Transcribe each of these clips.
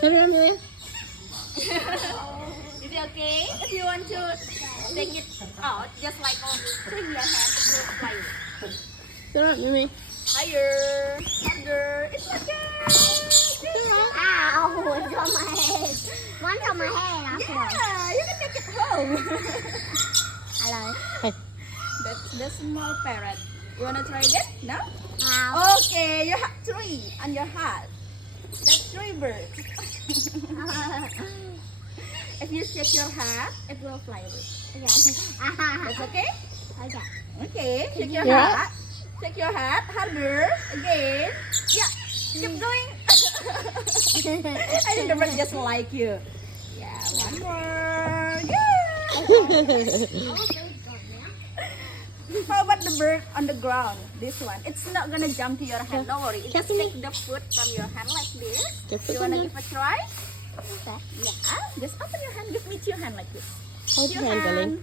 Turn around, Mia. Is it okay? If you want to take it out, just like swing your hand, it will fly. Turn around, Mimi. Higher, harder. It's okay. Ow, it's on my head. One's on my head. Yeah, you can take it home. Hello. That's the small parrot. You wanna try that? No? Ow. Okay, you have 3 on your hat. That's 3 birds. If you shake your hat, it will fly away. That's okay? Okay. Okay, shake your Yeah. hat. Shake your hat harder. Again. Yeah, keep going. I think the bird just like you. Yeah, one more. Yeah. How about the bird on the ground? This one. It's not gonna jump to your hand. Don't worry. It just take the foot from your hand like this. Just You put wanna on give a try? Okay. Yeah. Just open your hand. Give me your hand like this. Hold your hand, darling.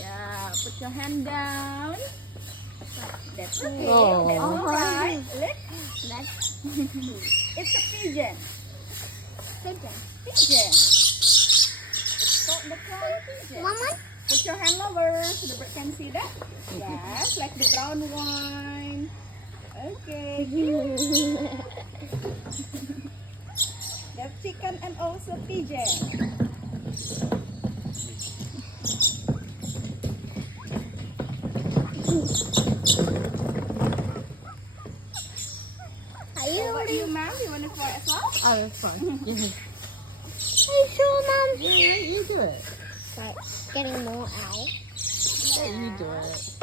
Yeah. Put your hand down. That's okay. Oh. That's alright. Look. That's It's a pigeon. pigeon. Pigeon. It's called the crown pigeon. Mama? Put your hand lower so the bird can see that. Yes, like the brown one. Okay. That's chicken and also pigeon. Are you How about you, ma'am? You want to try as well? Oh, that's fine. Yeah. Are you sure, Mom? Yeah, you do it. Start getting more out. Yeah, you do it.